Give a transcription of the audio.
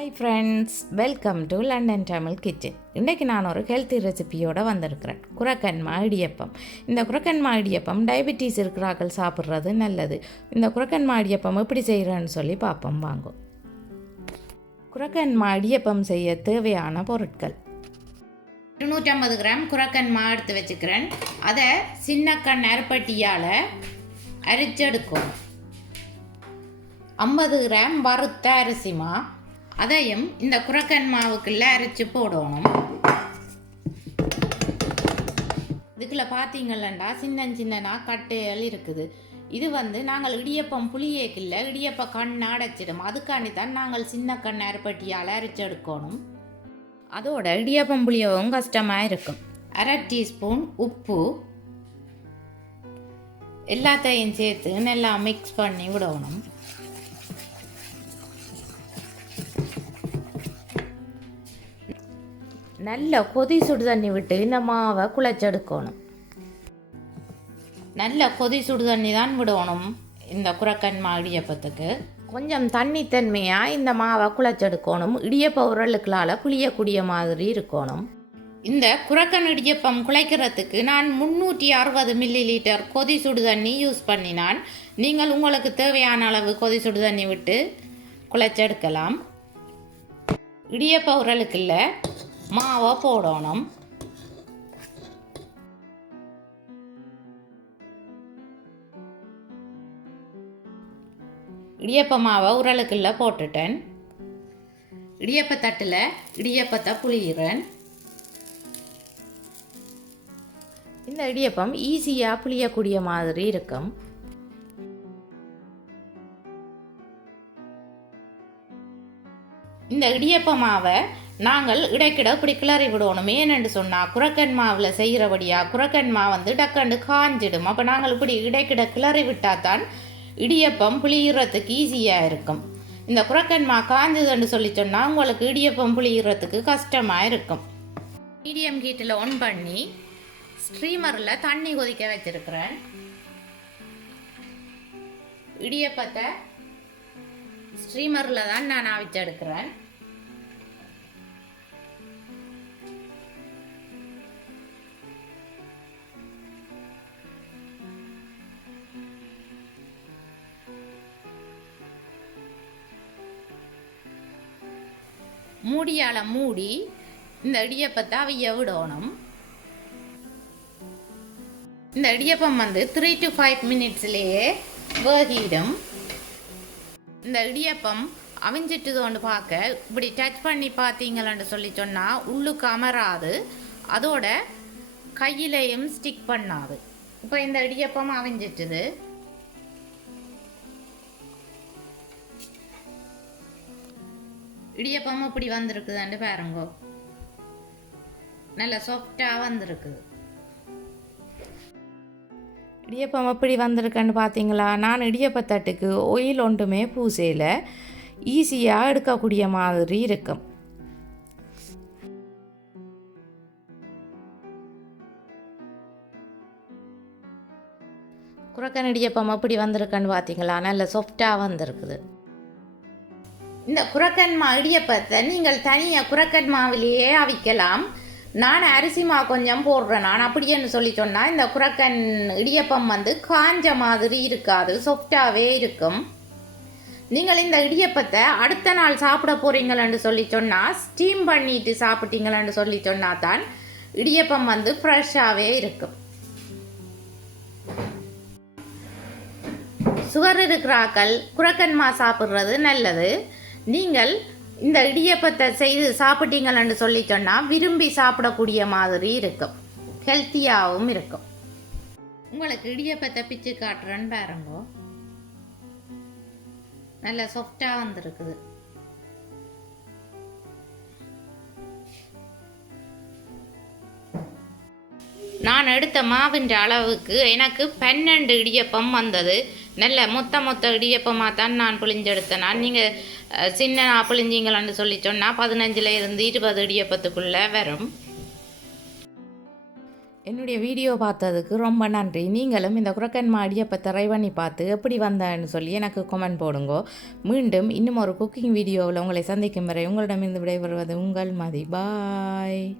Hi friends, welcome to London Tamil kitchen. இன்றைக்கி நான் ஒரு ஹெல்த்தி ரெசிபியோடு வந்திருக்கிறேன். குரக்கன்மா இடியப்பம். இந்த குரக்கன்மா இடியப்பம் டயபெட்டிஸ் இருக்கிறார்கள் சாப்பிட்றது நல்லது. இந்த குரக்கன்மா இடியப்பம் எப்படி செய்கிறேன்னு சொல்லி பார்ப்போம் வாங்க. குரக்கன்மா இடியப்பம் செய்ய தேவையான பொருட்கள்: 250 கிராம் குரக்கன்மா எடுத்து வச்சுக்கிறேன். அதை சின்ன கண் அரைப்பட்டியால் அரைச்செடுக்கும். 50 கிராம் வறுத்த அரிசிமா, அதையும் இந்த குரக்கன் மாவுக்குள்ளே அரைச்சி போடணும். இதுக்குள்ள பார்த்தீங்களா சின்ன கட்டைகள் இருக்குது. இது நாங்கள் இடியப்பம் புளியேக்கில்ல இடியப்ப கண் அடைச்சிடும். அதுக்காண்டி தான் நாங்கள் சின்ன கண் அரைப்பட்டியால் அரைச்சி எடுக்கணும். அதோட இடியப்பம் புளியவும் கஷ்டமாக இருக்கும். 1/2 டீஸ்பூன் உப்பு எல்லாத்தையும் சேர்த்து நல்லா மிக்ஸ் பண்ணி விடணும். நல்ல கொதி சுடு தண்ணி விட்டு இந்த மாவை குழைச்செடுக்கணும். நல்ல கொதி சுடு தண்ணி தான் விடணும். இந்த குரக்கன்மா இடியப்பத்துக்கு கொஞ்சம் தண்ணித்தன்மையாக இந்த மாவை குழைச்செடுக்கணும். இடியப்ப உரலுக்களால் புளியக்கூடிய மாதிரி இருக்கணும். இந்த குரக்கன் இடியப்பம் குழைக்கிறதுக்கு நான் 360 மில்லிலிட்டர் கொதி சுடு தண்ணி யூஸ் பண்ணினான். நீங்கள் உங்களுக்கு தேவையான அளவு கொதி சுடு தண்ணி விட்டு குழைச்செடுக்கலாம். இடியப்ப உரலுக்குள்ள மாவை போடணும். இடியப்ப மாவை உரலுக்குள்ள போட்டுட்டேன். இடியப்ப தட்டில் இடியப்பத்தை புளிகிறேன். இந்த இடியப்பம் ஈஸியாக புளியக்கூடிய மாதிரி இருக்கும். இந்த இடியப்ப மாவை நாங்கள் இடைக்கிட இப்படி கிளறி விடணும். ஏனென்று சொன்னால் குரக்கன் மாவில் செய்கிறபடியாக குரக்கன் மா டக்கண்டு காஞ்சிடும். அப்போ நாங்கள் இப்படி இடைக்கிட கிளறி விட்டால் தான் இடியப்பம் புளிகிறதுக்கு ஈஸியாக இருக்கும். இந்த குரக்கன் மா காஞ்சதுன்னு சொல்லி சொன்னால் உங்களுக்கு இடியப்பம் புளிகிறதுக்கு கஷ்டமாக இருக்கும். மீடியம் ஹீட்டில் ஆன் பண்ணி ஸ்ட்ரீமரில் தண்ணி கொதிக்க வச்சிருக்கிறேன். இடியப்பத்தை ஸ்ட்ரீமரில் தான் நான் அவிச்செடுக்கிறேன். மூடியால் மூடி இந்த இடியப்பத்தை அவிய விடணும். இந்த இடியப்பம் 3 to 5 மினிட்ஸ்லேயே வேகிடும். இந்த இடியப்பம் அவிஞ்சிட்டுதோன்னு பார்க்க இப்படி டச் பண்ணி பார்த்தீங்களான்னு சொல்லி சொன்னால் உள்ளுக்கு அமராது, அதோட கையிலையும் ஸ்டிக் பண்ணாது. இப்போ இந்த இடியப்பம் அவிஞ்சிட்டுது. இடியப்பம் இப்படி வந்திருக்குதான்னு பாருங்கோ. நல்ல சாஃப்டாக வந்திருக்குது. இடியப்பம் எப்படி வந்திருக்குன்னு பார்த்தீங்களா? நான் இடியப்பத்தட்டுக்கு ஆயில் ஒன்றுமே பூசையில் ஈஸியாக எடுக்கக்கூடிய மாதிரி இருக்கும். குரக்கன் இடியப்பம் எப்படி வந்திருக்குன்னு பார்த்தீங்களா? நல்ல சாஃப்டாக வந்திருக்குது. இந்த குரக்கன் மா இடியப்பத்தை நீங்கள் தனியாக குரக்கன் மாவிலேயே அவிக்கலாம். நான் அரிசி மா கொஞ்சம் போடுறேன். நான் அப்படின்னு சொல்லி சொன்னால் இந்த குரக்கன் இடியப்பம் காஞ்ச மாதிரி இருக்காது, சாஃப்டாகவே இருக்கும். நீங்கள் இந்த இடியப்பத்தை அடுத்த நாள் சாப்பிட போகிறீங்களன்னு சொல்லி சொன்னால் ஸ்டீம் பண்ணிட்டு சாப்பிட்டீங்களன்னு சொல்லி சொன்னால் தான் இடியப்பம் ஃப்ரெஷ்ஷாகவே இருக்கும். சுகர் இருக்கிறாக்கள் குரக்கன் மா சாப்பிட்றது நல்லது. நீங்கள் இந்த இடியப்பத்தை செய்து சாப்பிட்டீங்களன்னு சொல்லி சொன்னால் விரும்பி சாப்பிடக்கூடிய மாதிரி இருக்கும், ஹெல்த்தியாகவும் இருக்கும். உங்களுக்கு இடியப்பத்தை பிச்சு காட்டுறேன்னு பாருங்கோ. நல்ல சாஃப்டாக வந்திருக்குது. நான் எடுத்த மாவின்ற அளவுக்கு எனக்கு 12 இடியப்பம் வந்தது. நல்ல மொத்த இடியப்பமாக தான் நான் புளிஞ்செடுத்தேன். நீங்கள் சின்ன புளிஞ்சிங்களான்னு சொல்லி சொன்னால் 15 இருந்து 20 இடியப்பத்துக்குள்ளே வரும். என்னுடைய வீடியோ பார்த்ததுக்கு ரொம்ப நன்றி. நீங்களும் இந்த குரக்கன் இடியப்ப ட்ரை பண்ணி பார்த்து எப்படி வந்தேன்னு சொல்லி எனக்கு கமெண்ட் போடுங்கோ. மீண்டும் இன்னும் ஒரு குக்கிங் வீடியோவில் உங்களை சந்திக்கும் வரை உங்களிடமிருந்து விடைபெறுவது உங்கள் மதி. பாய்.